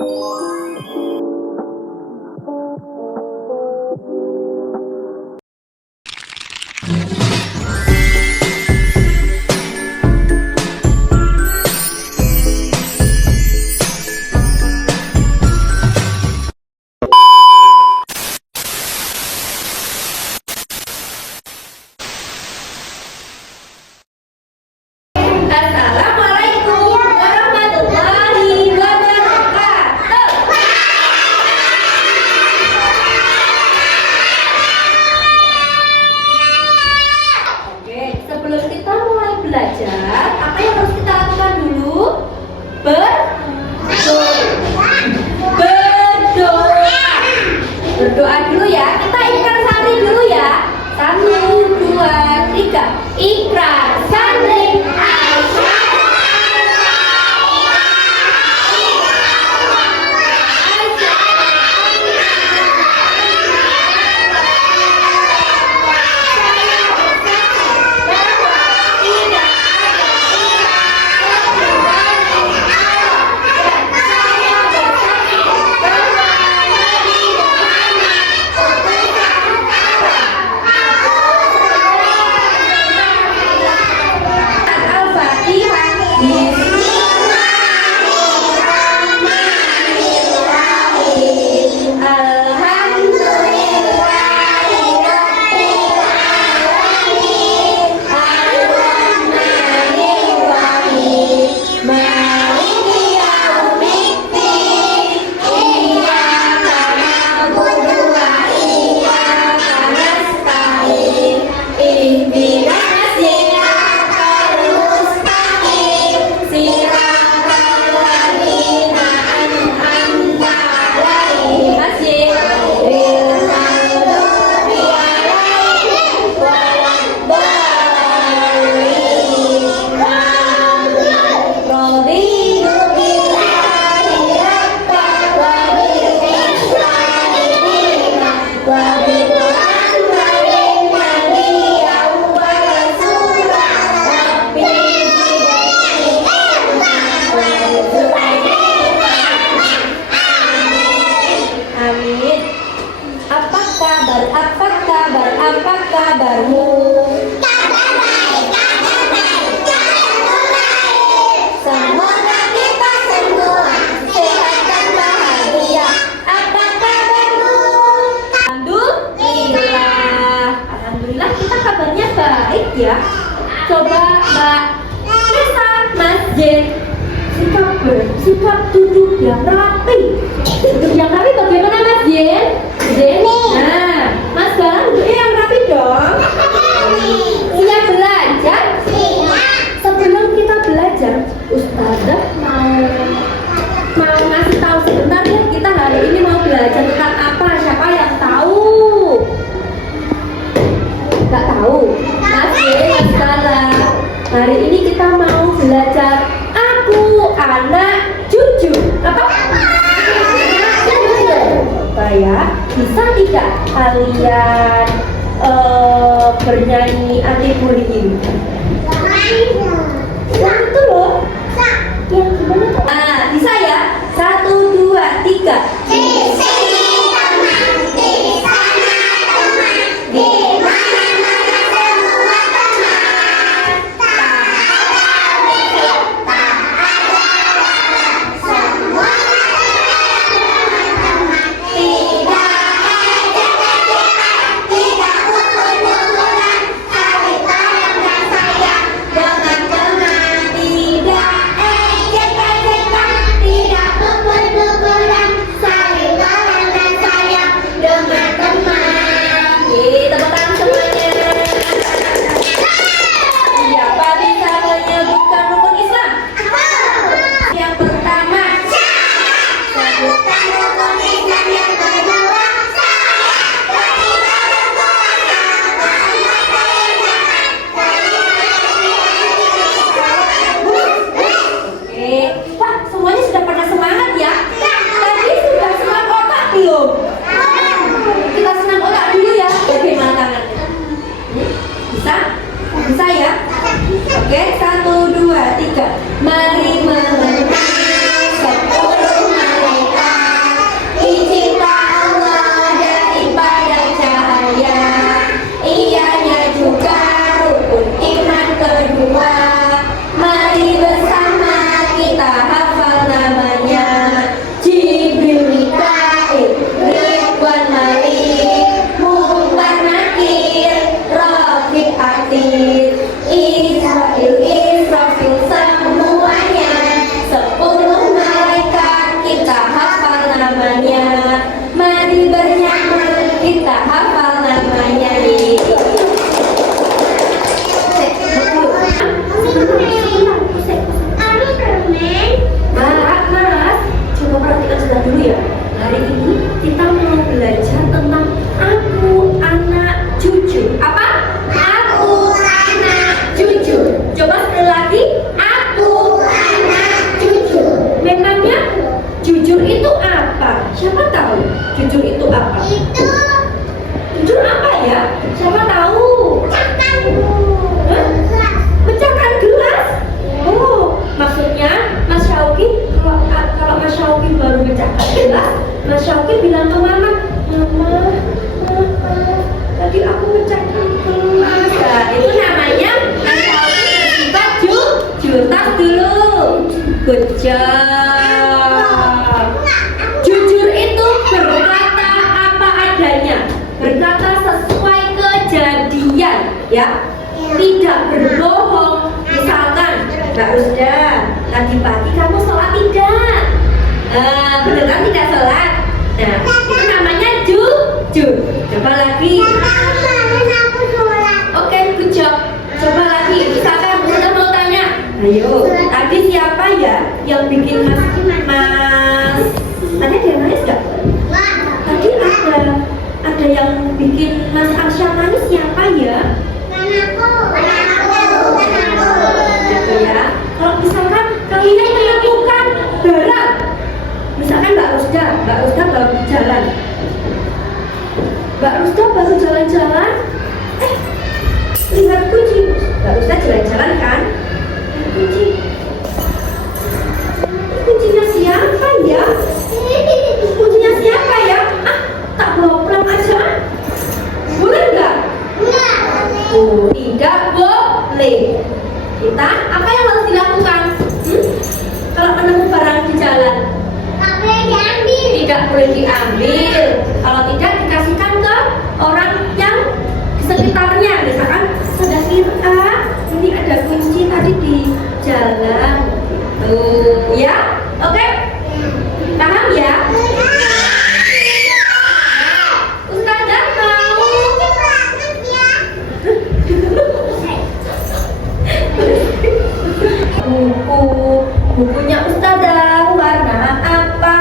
Assalamualaikum warahmatullahi wabarakatuh. Oke, sebelum kita mulai belajar, apa yang harus kita lakukan dulu? Berdoa dulu ya. Kita ikrar santri dulu ya. 1, 2, 3. Ikrar santri. Apa kabarmu? Kabar baik, semoga kita semua sehat dan bahagia. Apa kabarmu? Alhamdulillah kita kabarnya baik ya. Coba Mbak Risa, Mas Jen, sikap duduk yang rapi. Duduk yang rapi bagaimana Mas Jen? Nah, Mas Galang duduknya yang rapi dong. Siap belajar? Sebelum kita belajar, Ustazah mau ngasih tahu sebenarnya kita hari ini mau belajar tentang apa? Siapa yang tahu? Gak tahu? Mas Galang. Hari ini kita mau belajar aku anak cucu. Apa? Ya, bisa tidak kalian bernyanyi anti bullying? Yang itu loh. Yang gimana? Ah, bisa ya? 1, 2, 3. Di sini teman, di sana teman, di mana-mana semua teman. Tak ada semua teman-teman. Tidak ejek-ejekan, tidak pukul-pukulan, saling tolong dan sayang dengan teman. Tidak ejek-ejekan, tidak pukul-pukulan, saling tolong dan sayang dengan teman. Tepuk tangan semuanya. Siapa bisa menyebutkan rukun Islam? Yang pertama, Sebutkan rukun Islam yang kedua. Beribadah puasa, oke. Wah, semuanya sudah pada semangat ya. Tadi sudah senam otak belum? Kita senam otak dulu ya. Bagaimana tangannya? Bisa? Bisa ya? Oke, 1, 2, 3. Mari mengenang 10 malaikat apa? Itu Jujur apa ya? Siapa tahu? Hah? Pecahkan gelas. Oh, maksudnya Mas Syauqi kalau Mas Syauqi baru pecahkan gelas, Mas Syauqi bilang ke Mama, Mama, tadi aku pecahkan gelas. Nah, itu namanya Mas Syauqi bersifat jujur. Tas dulu. Good job. Jujur itu berkata apa adanya, berkata sesuai kejadian, ya. Tidak berbohong. Misalkan, Mbak Rusda, tadi pagi kamu sholat tidak? Beneran tidak sholat? Nah, itu namanya jujur. Coba lagi. Oke, good job. Coba lagi. Misalkan Bunda mau tanya, ayo, tadi siapa ya yang bikin Mas tadi ada yang nangis nggak? Tadi ada yang bikin Mas Arsya nangis siapa ya? Gitu ya. Kalau misalkan kalian menemukan barang, misalkan Mbak Rusda baru jalan. Mbak Rusda baru jalan-jalan, lihat kunci. Mbak Rusda jalan-jalan kan? Lihat kunci. Kuncinya siapa ya? Kuncinya siapa ya? Tak bawa pulang aja. Boleh nggak? Oh, tidak boleh. Kita apa yang harus dilakukan? Kalau menemu barang di jalan, tidak boleh diambil. Kalau tidak, dikasihkan ke orang yang di sekitarnya. Misalkan saudara, ini ada kunci tadi di jalan. Tuh, ya, oke? Paham ya? Ustazah mau bukunya Ustazah warna apa?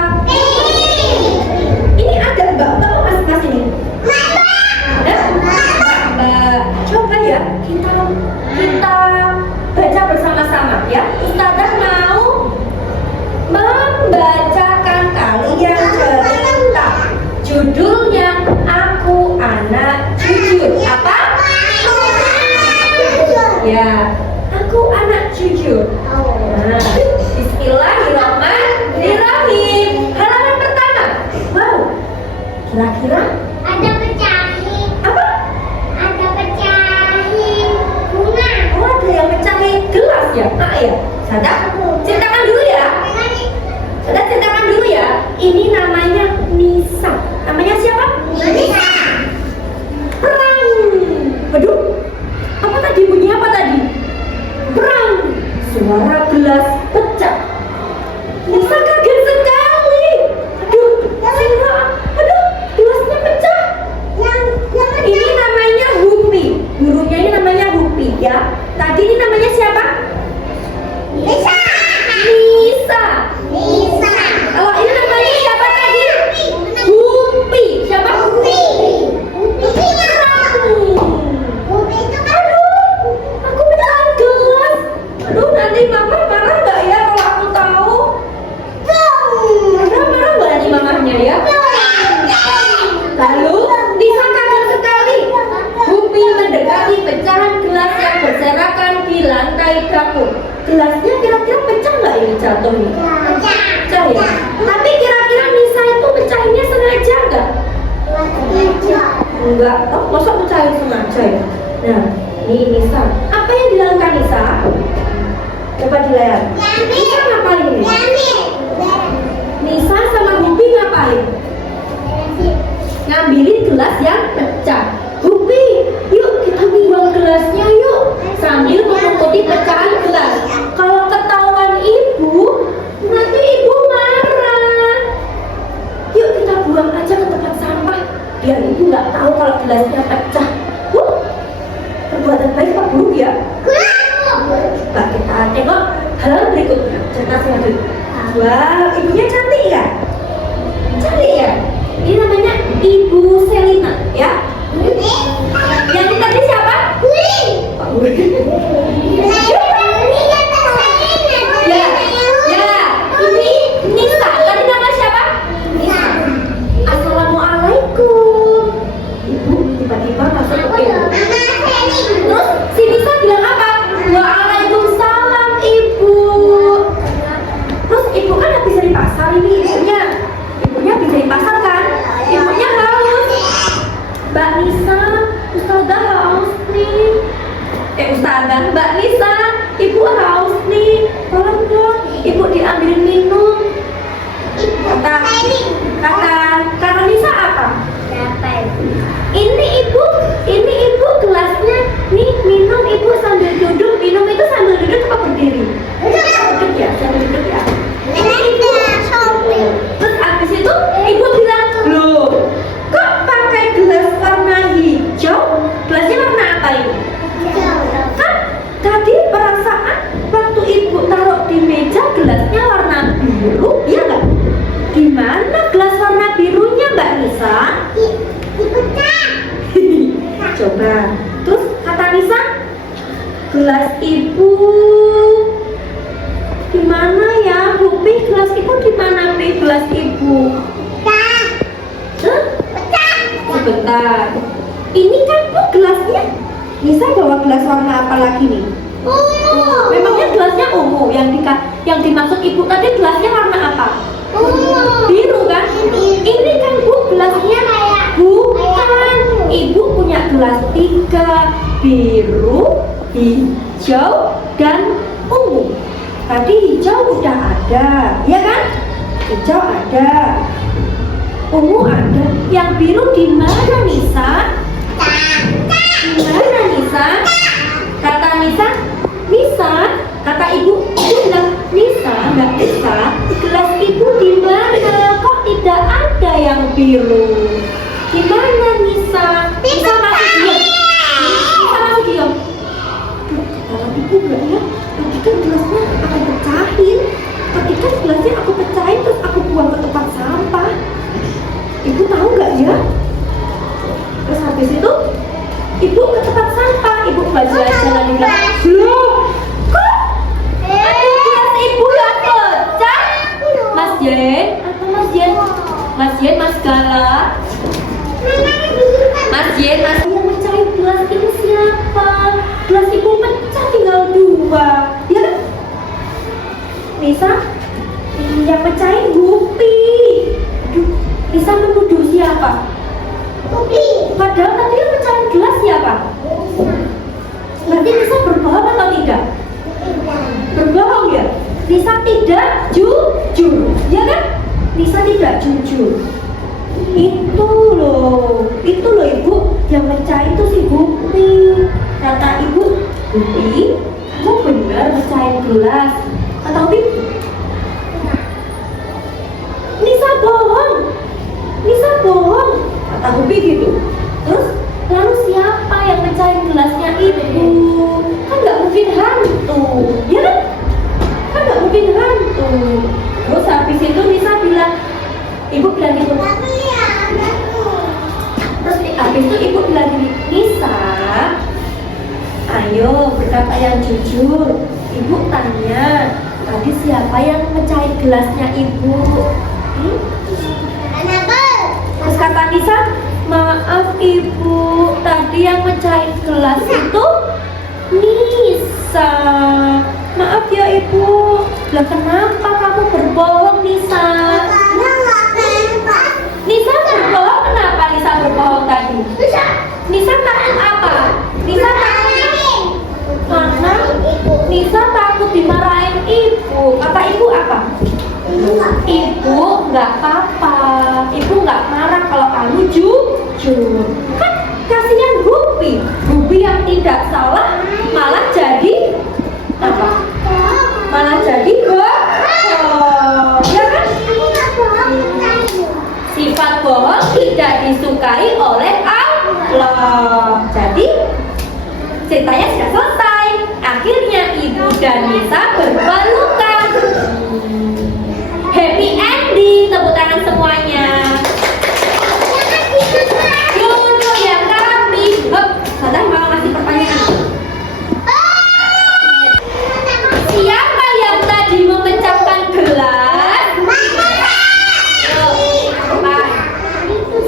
Ini ada Mbak Mas ini. Ada? Mbak, coba ya kita baca bersama-sama ya. Ustazah mau membacakan kalian cerita. Judulnya Aku Anak Jujur. Apa? Ya, Aku Anak Jujur. Nah, Bismillahirrahmanirrahim. Halaman pertama. Wow, kira-kira Ada pecahin. apa? Ada pecahin bunga. Oh, ada yang mecahin gelas ya? Nah, ya. Sada, ceritakan dulu ya. Sada, ceritakan dulu ya. Ini namanya Nisa. Namanya siapa? Nisa. Perang. Aduh, apa tadi? Bunyi apa tadi? Perang. Suara gelas pecah. Nisa kaget sekali. Aduh, Nisa, aduh, gelasnya pecah. Ini namanya Hupi. Gurunya ini namanya Hupi ya. Tadi ini namanya siapa? Nisa. Nisa. Nisa. Kalau ini namanya siapa tadi? Hupi. Siapa? Upi. Perang. Upi itu kan Aduh, aku pecahin gelas. Aduh, nanti mama marah nggak ya kalau aku tahu? Marah nggak nanti mamanya ya? Lalu Nisa kaget sekali. Hupi mendekati pecahan gelas yang berserakan di lantai dapur. Gelasnya kira-kira pecah nggak ini jatuh nih? Pecah ya. Tapi kira-kira Nisa itu pecahinnya sengaja nggak? Enggak. Oh, masa pecahin sengaja ya? Nah, ini Nisa. Apa yang dilakukan Nisa? Coba dilihat. Nisa ngapain ini? Nisa sama Hupi ngapain? Ngambilin gelas yang pecah. Hupi, yuk kita buang gelasnya yuk. Sambil mengikuti pecahan gelas. Kalau ketahuan ibu, nanti ibu marah. Yuk kita buang aja ke tempat sampah. Biar ibu nggak tahu kalau gelasnya pecah. Perbuatan baik apa buruk ya? Coba kita tengok hal berikutnya. Cerita selanjutnya. Wah, ibunya cantik ya? Cantik ya? Ini namanya Ibu Selina ya. Yang ini tadi siapa? Pak Wuri. Ya, ini Nisa. Tadi nama siapa? Assalamualaikum. Kata Nisa apa? Dapat. Ini ibu gelasnya. Nih minum ibu sambil duduk. Minum itu sambil duduk apa berdiri? Duduk ya, sambil duduk ya. Terus abis itu ibu bilang, loh, kok pakai gelas warna hijau? Gelasnya warna apa ini? Kan tadi perasaan waktu ibu taruh di meja gelasnya warna biru, iya nggak? Gimana gelas warna birunya Mbak Nisa? Coba. Terus kata Nisa, gelas ibu di mana ya? Rupi, gelas ibu di mana? Gelas ibu. Sebentar. Ini kan bu gelasnya. Nisa bawa gelas warna apa lagi nih? Memangnya gelasnya ungu yang dimaksud ibu tadi gelasnya warna apa? Biru kan? Ini kan bu gelasnya bukan. Ibu punya gelas 3, biru, hijau, dan ungu. Tadi hijau udah ada, ya kan? Hijau ada, ungu ada. Yang biru di mana Nisa? Di mana Nisa? Kata Nisa, kata ibu bilang, Nisa, Mbak Nisa, gelas ibu di mana? Kok tidak ada yang biru? Di mana Nisa? Nisa masih diam. Nisa masih diam. Kalau ibu enggak ya, tadi kan gelasnya aku pecahin. Tadi kan gelasnya aku pecahin terus aku buang ke tempat sampah. Ibu tahu nggak ya? Terus habis itu ibu ke tempat sampah, ibu jalan di belakang. Loh, kok ada gelas ibu yang pecah? Mas Jen, apa Mas Jen? Mas Jen, Mas Gala. Mas Jen, Mas yang mecahin gelas ini siapa? Gelas ibu pecah tinggal 2, ya kan? Nisa, yang pecahin Gupi. Aduh, Nisa menuduh siapa? Padahal tadi yang pecahin gelas siapa? Berarti Nisa berbohong atau tidak? Berbohong ya? Nisa tidak jujur, ya kan? Nisa tidak jujur. Itu loh ibu yang mecahin itu si Gupi. Kata ibu, Gupi, kamu benar mecahin gelas. Kata Gupi, Nisa bohong. Kata Gupi gitu. Terus lalu siapa yang mecahin gelasnya ibu? Kan nggak mungkin hantu, ya kan? Kan nggak mungkin hantu. Terus habis itu Nisa bilang, ibu bilang gitu. Terus habis itu ibu bilang gini, Nisa, ayo berkata yang jujur. Ibu tanya, tadi siapa yang mecahin gelasnya ibu? Terus kata Nisa, maaf ibu, tadi yang mecahin gelas itu Nisa. Maaf ya ibu. Lah kenapa kamu berbohong Nisa? Nisa berbohong kenapa Nisa berbohong tadi? Nisa takut apa? Nisa takut karena Nisa takut dimarahin ibu. Kata ibu apa? Ibu nggak apa-apa. Ibu nggak marah kalau kamu jujur. Kan kasihan Gupi yang tidak salah malah jadi apa? Malah jadi bohong, ya kan? Sifat bohong tidak disukai oleh Allah. Jadi ceritanya sudah selesai. Akhirnya ibu dan Nisa berpelukan. Happy ending. Tepuk tangan semuanya. Duduk yang rapi. Salah mau ngasih pertanyaan. Siapa yang tadi memecahkan gelas?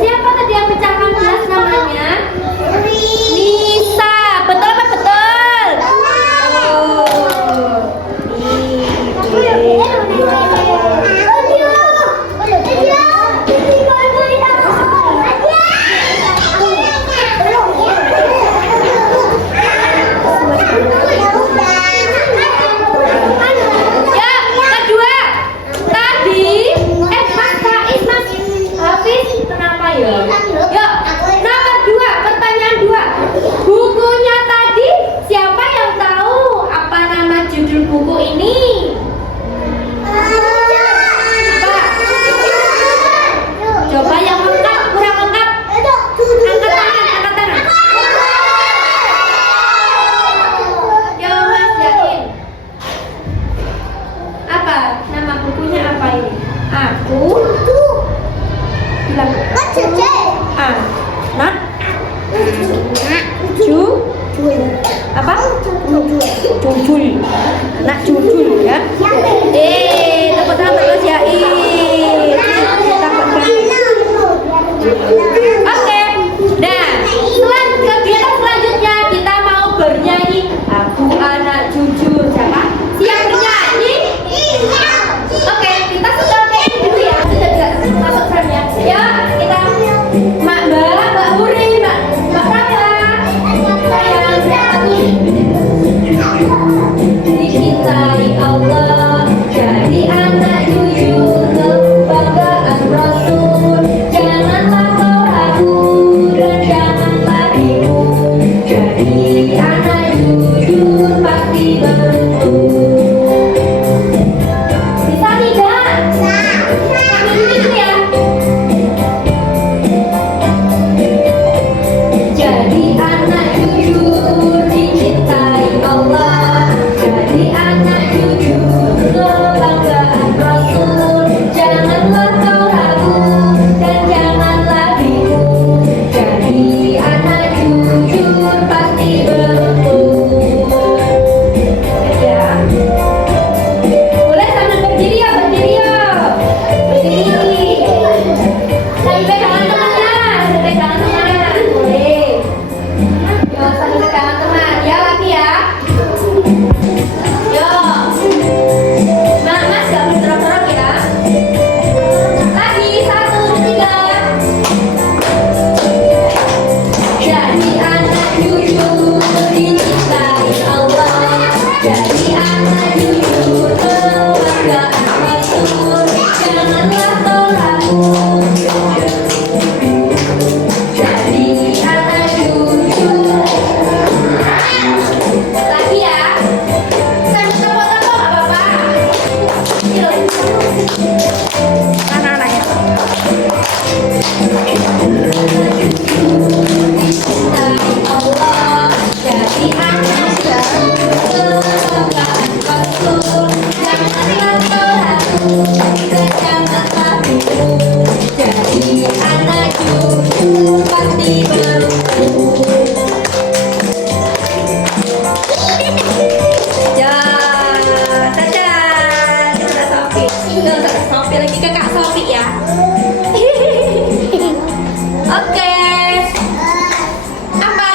Siapa tadi yang pecahkan gelas namanya? Nisa. Betul apa betul? Aku bilang anak apa? Cucul. Anak cucul ya. Tepuk tangan terus ya. Oke. Nah, kegiatan selanjutnya kita mau bernyanyi. Aku anak jujur. Siapa? Siap bernyanyi? Oke, kita sudah kayak dulu ya. Sudah masuk frame-nya. Ya, kita Mbak Huri, Mbak Prata. Dicintai Allah, jadi anak jujur, kebanggaan Rasul. Janganlah kau ragu dan janganlah bingung. Jadi anak jujur pasti beruntung. Bisa tidak? Kami dulu ya. Jadi anak jujur dicintai Allah. Jadi anak jujur kebanggaan Rasul. Janganlah kau ragu dan janganlah bingung. Jadi anak jujur pasti beruntung. Ya. Boleh sambil berdiri ya, berdiri ya. Berdiri. Sambil pegangan temannya, sambil pegangan temannya. Boleh. Yo, sambil pegangan teman. Ya, lagi ya. Yo. Mas, gak boleh terok-terok ya. Lagi, 1, 2, 3. Jadi anak jujur dicintai Allah. Jadi anak jujur kebanggaan Rasul. Janganlah kau ragu. Jadi anak jujur. Lagi ya. Sambil tepuk-tepuk gak apa-apa. Yuk. Anak-anak ya. Dicintai Allah. Jadi anak jujur kebanggaan Rasul. Janganlah kau ragu dan janganlah bingung. Jadi anak jujur pasti beruntung. Ya, dadah. Kita Sofi. Kita Sofi lagi ke Kak Sofi ya. Oke. Apa?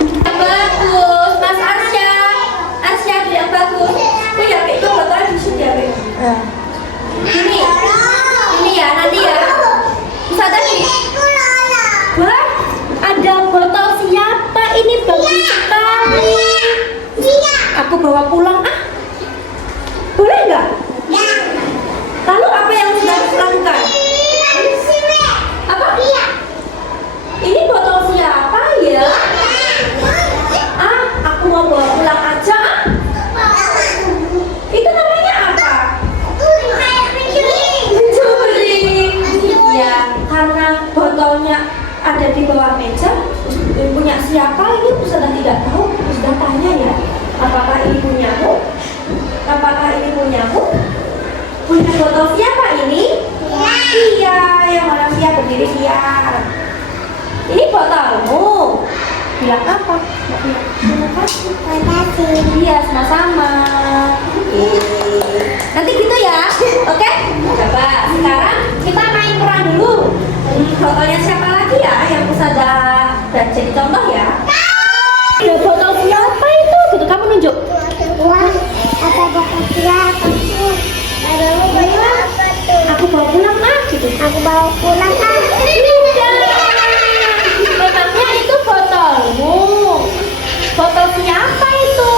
Yang bagus, Mas Arsya. Arsya tuh yang bagus. Tuh ya, Pik. Itu fotonya di sini ya, Pik. Ini ya, nanti ya. Bisa tadi. Wah, ada botol siapa? Ini bagus sekali. Aku bawa pulang ah. Boleh nggak? Lalu apa yang sudah lakukan? Apa? Ini botol siapa ya? Aku mau bawa pulang aja. Itu namanya apa? Mencuri. Ya, karena botolnya ada di bawah meja. Punya siapa ini Ustazah tidak tahu. Ustazah tanya ya. Apakah ini punyamu? Apakah ini punyamu? Punya botol siapa ini? Iya, yang mana Sia berdiri Sia. Ini botolmu. Bilang apa? Terima kasih. Iya, sama-sama. Nanti gitu ya, oke? Coba sekarang kita main peran dulu. Botolnya siapa lagi ya yang Ustazah dan jadi contoh ya? Ada botol siapa itu? Gitu kamu nunjuk. Apa botol siapa? Aku bawa pulang gitu. Aku bawa pulang Memangnya itu botolmu. Botol siapa itu?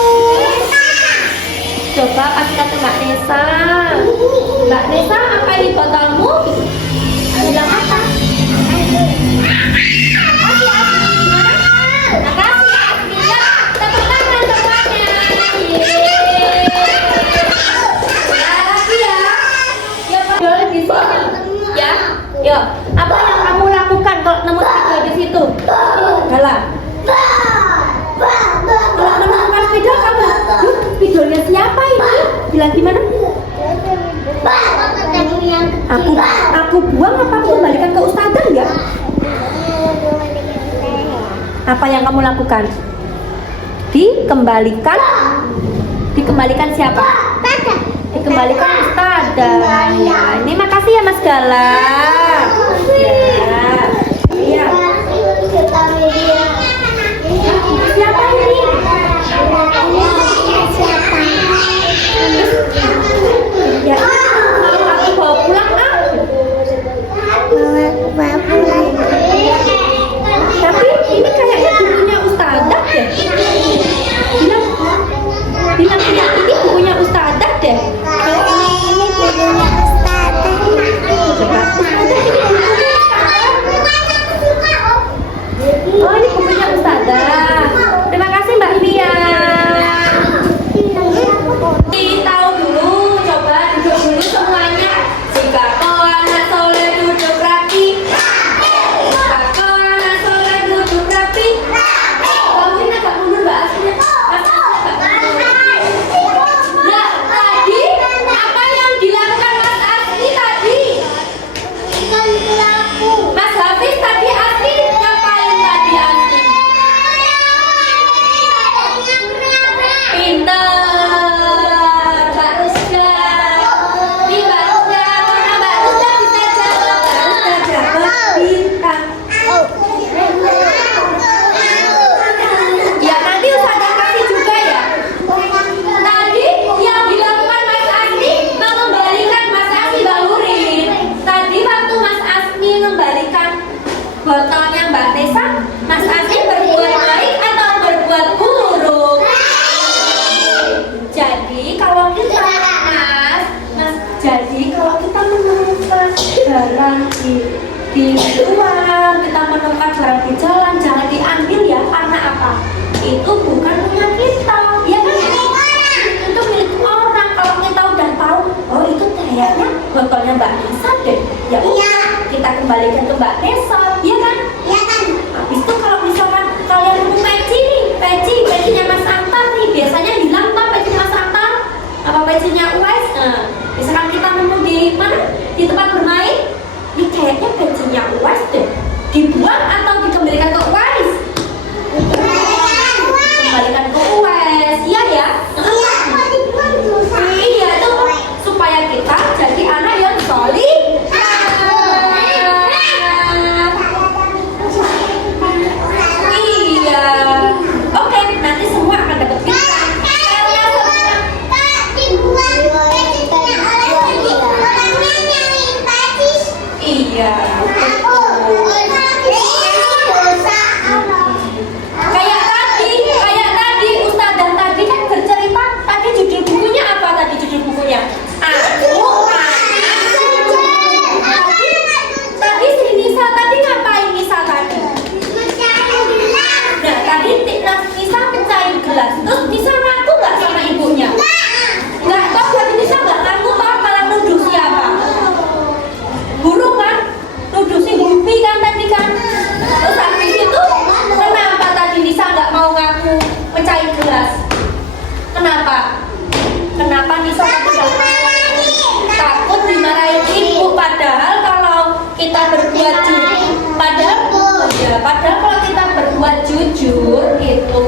Coba kasih ke Mbak Nesa. Mbak Nesa, apa ini botolmu? Bilang apa? Makasih Asmi ya. Tepuk tangan semuanya. Lagi ya. Ya boleh di sini. Ya. Yuk, apa yang kamu lakukan kalau nemu spidol di situ? Galah. Kalau menemukan spidol kamu, spidolnya siapa ini? Bilang gimana? Aku buang apa aku kembalikan ke ustazah ya? Apa yang kamu lakukan? Dikembalikan siapa? Dikembalikan ustazah. Ya, ini makasih ya Mas Gala. Ya. Siapa ini? Ya, aku bawa pulang Tapi ini kayaknya bukunya ustazah deh. Bilang ini bukunya ustazah deh. Ini bukunya ustazah. Oh, ini bukunya ustazah. Terima kasih Mbak Pia. Tahu dulu, coba duduk dulu semuanya. Jika kau anak soleh duduk rapi. Jika kau anak soleh duduk rapi. Kamu ini agak mundur Mbak Asmi. Nah, tadi apa yang dilakukan Mas Asmi tadi? Mas Hafiz tadi Asmi ngapain tadi Asmi? Pinter. Mbak Rusda. Nih Mbak Rusda, mana Mbak Rusda bisa jawab? Mbak Rusda dapat bintang. Ya nanti ustazah kasih juga ya. Tadi yang dilakukan Mas Asmi mengembalikan Mas Asmi balurin. Tadi waktu Mas Asmi mengembalikan botolnya Mbak Tessa, Mas Asmi berbuat baik atau berbuat buruk? Jadi kalau kita menemukan barang di luar, kita menemukan barang di jalan, jangan diambil ya. Karena apa? Itu bukan punya kita, ya kan? Itu milik orang. Kalau kita udah tahu, oh itu kayaknya botolnya Mbak Nisa deh, ya udah kita kembalikan ke Mbak Nisa, ya kan? Habis itu kalau misalkan kalian nemu peci nih, pecinya Mas Antar nih, biasanya hilang kan peci Mas Antar? Apa pecinya Uwais? Misalkan kita nemu di mana? Di tempat bermain, ini kayaknya pecinya Uwais deh. Dibuang atau dikembalikan ke Uwais? Kembalikan ke Uwais, iya ya? Iya tuh, supaya kita jadi anak yang solih. Iya. Oke, nanti semua akan dapat bintang. Iya. Kayak tadi ustazah tadi kan bercerita, tadi judul bukunya apa tadi judul bukunya? Tadi si Nisa tadi ngapain Nisa tadi? Nah tadi Nisa pecahin gelas, terus Nisa ngaku nggak sama ibunya? Nggak tahu, berarti Nisa nggak ngaku, tahu malah nuduh siapa? Burung kan? Nuduh si Hulfi kan tadi kan? Terus habis itu kenapa tadi Nisa nggak mau ngaku pecahin gelas? Kenapa? Kenapa Nisa tadi nggak mau? Takut dimarahin ibu. Padahal kalau kita berbuat jujur, padahal kalau kita berbuat jujur itu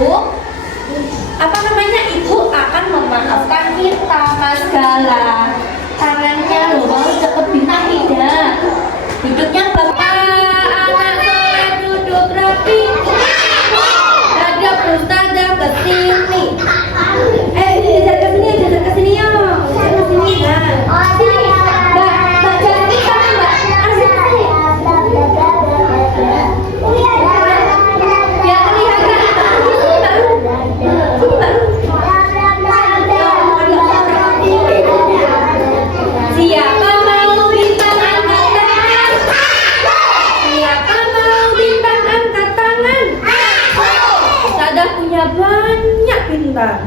apa namanya, ibu akan memaafkan kita. Mas Gala tangannya loh mau cepet bintang tidak? Duduknya bapak anak soleh duduk rapi. Ada ustazah kesini. Geser kesini ya. Kesini nah. Sini Mbak Janti sama Mbak Asik sini. Biar kelihatan. Sini baru. Siapa mau bintang angkat tangan? Siapa mau bintang angkat tangan? Ustazah punya banyak bintang.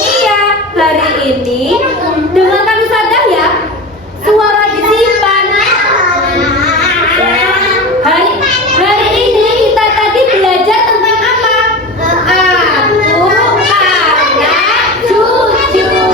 Iya, hari ini dengarkan ustazah ya. Suara disimpan. Hari ini kita tadi belajar tentang apa? Aku anak jujur.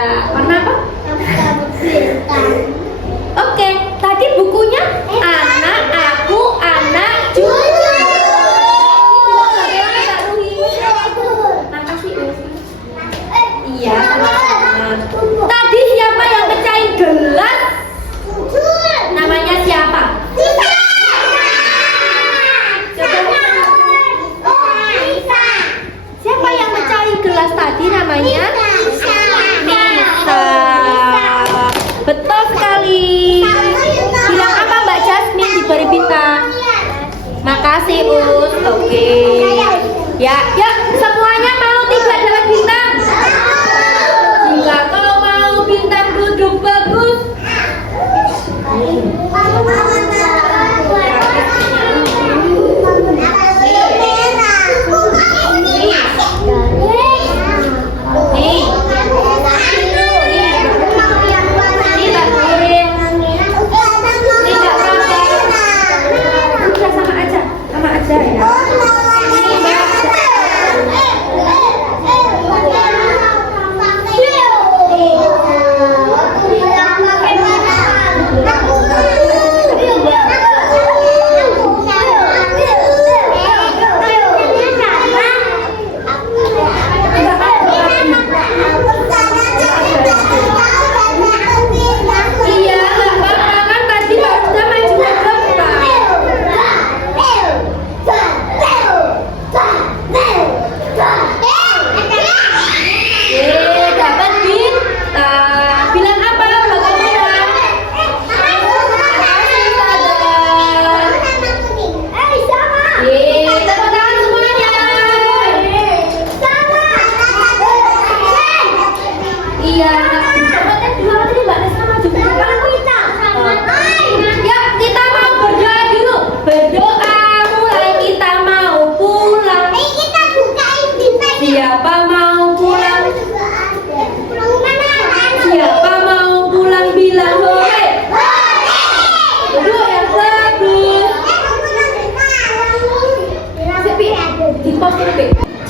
Ya, warna apa? Oke, tadi bukunya anak, aku, anak, cucu. Makasih, iya, sama-sama. Tadi siapa yang mecahin gelas? Namanya siapa? Siapa yang mecahin gelas tadi namanya? Nisa. Betul sekali. Bilang apa Mbak Jasmine diberi bintang? Makasih Us. Oke. Ya, yuk semuanya mau 3 dapat bintang. Jika kau mau bintang duduk bagus.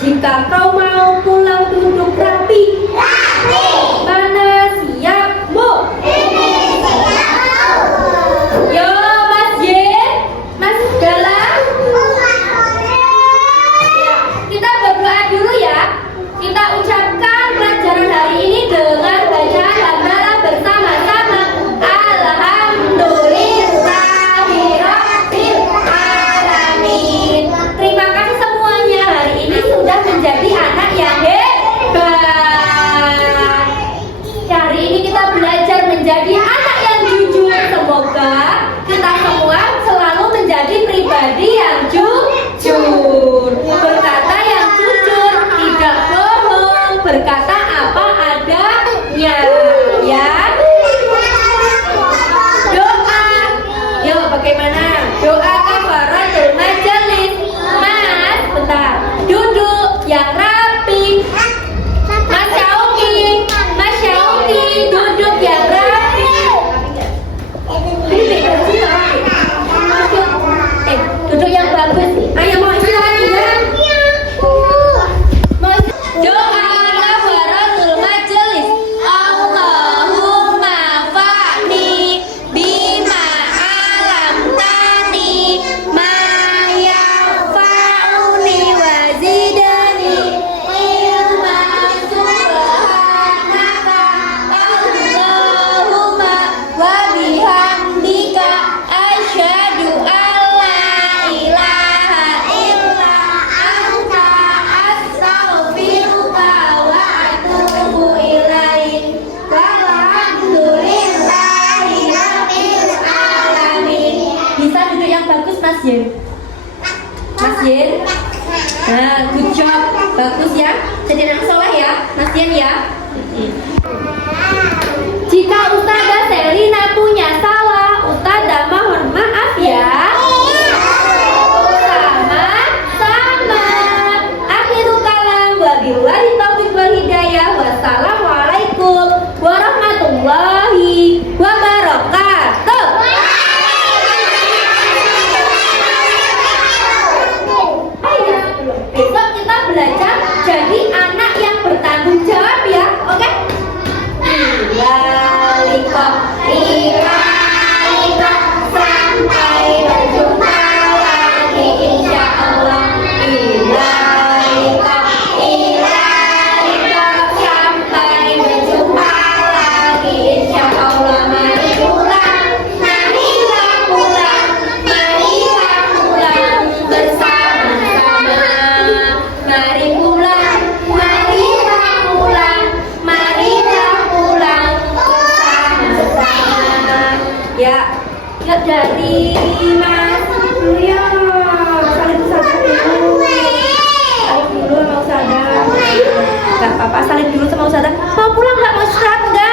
Jika kau mau pulang duduk rapi. Mana siapmu? Yo Mas Yen, Mas Galang. Kita berdoa dulu ya. Kita ucapkan pelajaran hari ini dengan baca hamdalah bersama-sama. Alhamdulillahirabbil alamin. Terima kasih semuanya, hari ini sudah menjadi anak yang hebat. Hari ini kita belajar menjadi anak yang jujur. Semoga kita semua selalu menjadi pribadi yang jujur, berkata yang jujur, tidak bohong, berkata apa adanya, ya. Doa, yuk bagaimana? Doa kafaratul majelis. Mas, bentar, duduk yang rapi. Mas Syauki, Mas Syauki, duduk yang rapi. Duduk yang bagus. Ayo mau istirahat ya. Doa kafaratul majelis. Allahumma fa'ni bima alamtani ma yanfa'uni wa zidni ilma subhanaka Allahumma wa bihamdika asyhadu an la ilaha illa anta astaghfiruka wa atubu ilaik. Walhamdulillahi rabbil alamin. Bisa duduk yang bagus Mas Yen. Mas Yen. Nah, good job. Bagus ya. Jadi anak soleh ya, Mas Yen ya. Jika Ustazah Selina punya salah, Ustazah mohon maaf ya. Sama-sama. Akhirul kalam, wabillahi taufiq wal hidayah. Wassalamualaikum warahmatullahi wabarakatuh. Besok kita belajar jadi anak yang bertanggung jawab ya, oke? Yuk jadi Mas dulu ya. Salin Ustazah dulu. Salin dulu sama Ustazah. Gak apa-apa, salin dulu sama Ustazah. Mau pulang nggak mau istirahat nggak?